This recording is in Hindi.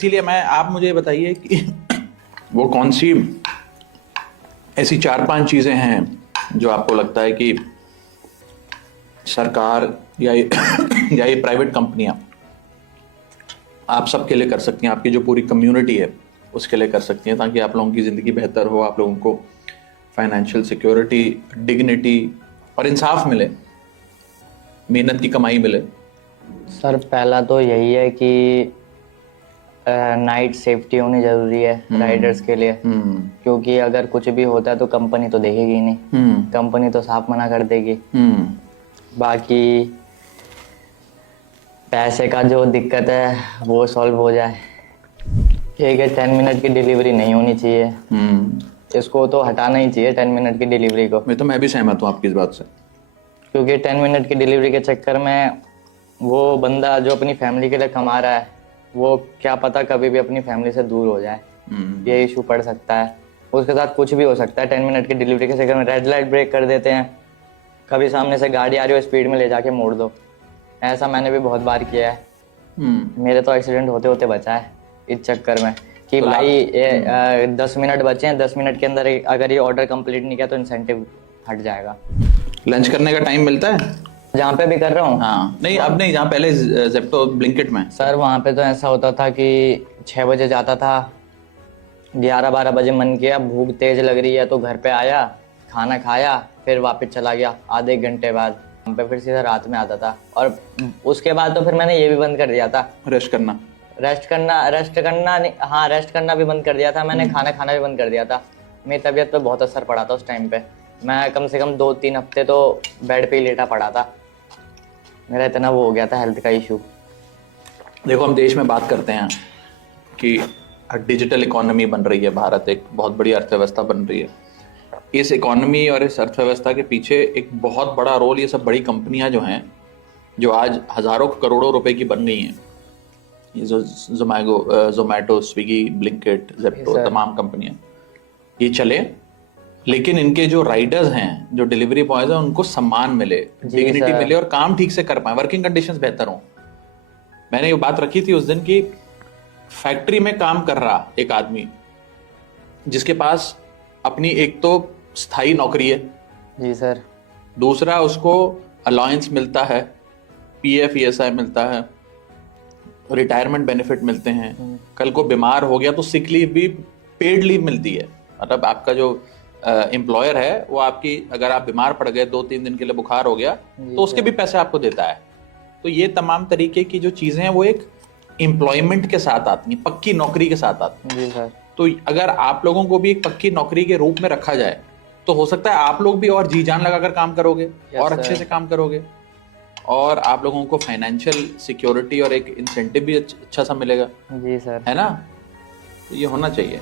इसीलिए आप मुझे बताइए कि वो कौन सी ऐसी 4-5 चीजें हैं जो आपको लगता है कि सरकार या ये प्राइवेट कंपनियां आप सबके लिए कर सकती हैं, आपकी जो पूरी कम्युनिटी है उसके लिए कर सकती हैं, ताकि आप लोगों की ज़िंदगी बेहतर हो, आप लोगों को फाइनेंशियल सिक्योरिटी, डिग्निटी और इंसाफ मिले, मेहनत की कमाई मिले। सर पहला तो यही है कि नाइट सेफ्टी होनी ज़रूरी है राइडर्स के लिए, क्योंकि अगर कुछ भी होता है तो कंपनी तो देखेगी ही नहीं, कंपनी तो साफ मना कर देगी। बाकी पैसे का जो दिक्कत है वो सॉल्व हो जाए। ठीक है, 10 मिनट की डिलीवरी नहीं होनी चाहिए, इसको तो हटाना ही चाहिए 10 मिनट की डिलीवरी को। मैं भी सहमत हूँ आपकी इस बात से, क्योंकि 10 मिनट की डिलीवरी के चक्कर में वो बंदा जो अपनी फैमिली के लिए कमा रहा है वो क्या पता कभी भी अपनी फैमिली से दूर हो जाए, ये इशू पड़ सकता है। उसके साथ कुछ भी हो सकता है। 10 मिनट की डिलीवरी के चक्कर में रेड लाइट ब्रेक कर देते हैं, कभी सामने से गाड़ी आ रही हो स्पीड में ले जाके मोड़ दो। ऐसा मैंने भी बहुत बार किया है, मेरे तो एक्सीडेंट होते होते बचा है इस चक्कर में कि तो भाई 10 मिनट बचे हैं, 10 मिनट के अंदर अगर ये ऑर्डर कंप्लीट नहीं किया तो इंसेंटिव हट जाएगा। लंच करने का टाइम मिलता है जहाँ पे भी कर रहा हूँ। हाँ, नहीं अब नहीं, जहाँ पहले ज़ेप्टो ब्लिंकिट में। सर वहाँ पे तो ऐसा होता था कि 6 बजे जाता था, 11-12 बजे मन किया, भूख तेज लग रही है तो घर पे आया, खाना खाया, फिर वापस चला गया। आधे एक घंटे बाद हम पे फिर सीधा रात में आता था। और उसके बाद तो फिर मैंने ये भी बंद कर दिया था, रेस्ट करना नहीं, हाँ रेस्ट करना भी बंद कर दिया था मैंने, खाना भी बंद कर दिया था। मेरी तबीयत पे बहुत असर पड़ा था उस टाइम पे, मैं कम से कम 2-3 हफ्ते तो बेड पे ही लेटा पड़ा था, मेरा इतना वो हो गया था हेल्थ का इशू। देखो, हम देश में बात करते हैं कि डिजिटल इकोनॉमी बन रही है, भारत एक बहुत बड़ी अर्थव्यवस्था बन रही है। इस इकोनॉमी और इस अर्थव्यवस्था के पीछे एक बहुत बड़ा रोल ये सब बड़ी कंपनियां जो हैं, जो आज हजारों करोड़ों रुपए की बन गई हैं, ये जो जोमैटो, स्विगी, ब्लिंकिट, ज़ेप्टो, तमाम कंपनियां ये चले, लेकिन इनके जो राइडर्स हैं, जो डिलीवरी बॉयज हैं, उनको सम्मान मिले, डिग्निटी मिले और काम ठीक से कर पाए, वर्किंग कंडीशंस बेहतर हों। मैंने ये बात रखी थी उस दिन की, फैक्ट्री में काम कर रहा एक आदमी जिसके पास अपनी एक तो स्थायी नौकरी है, जी सर, दूसरा उसको अलाउंस मिलता है, पीएफ ईएसआई मिलता है, रिटायरमेंट बेनिफिट मिलते हैं, कल को बीमार हो गया तो सिक लीव भी, पेड लीव मिलती है। मतलब आपका जो एम्प्लॉयर है वो आपकी, अगर आप बीमार पड़ गए 2-3 दिन के लिए, बुखार हो गया तो उसके भी पैसे आपको देता है। तो ये तमाम तरीके की जो चीजें हैं वो एक एम्प्लॉयमेंट के साथ आती हैं, पक्की नौकरी के साथ आती हैं। जी सर। तो अगर आप लोगों को भी एक पक्की नौकरी के रूप में रखा जाए तो हो सकता है आप लोग भी और जी जान लगाकर काम करोगे और अच्छे से काम करोगे, और आप लोगों को फाइनेंशियल सिक्योरिटी और एक इंसेंटिव भी अच्छा सा मिलेगा। जी सर, है ना? तो ये होना चाहिए।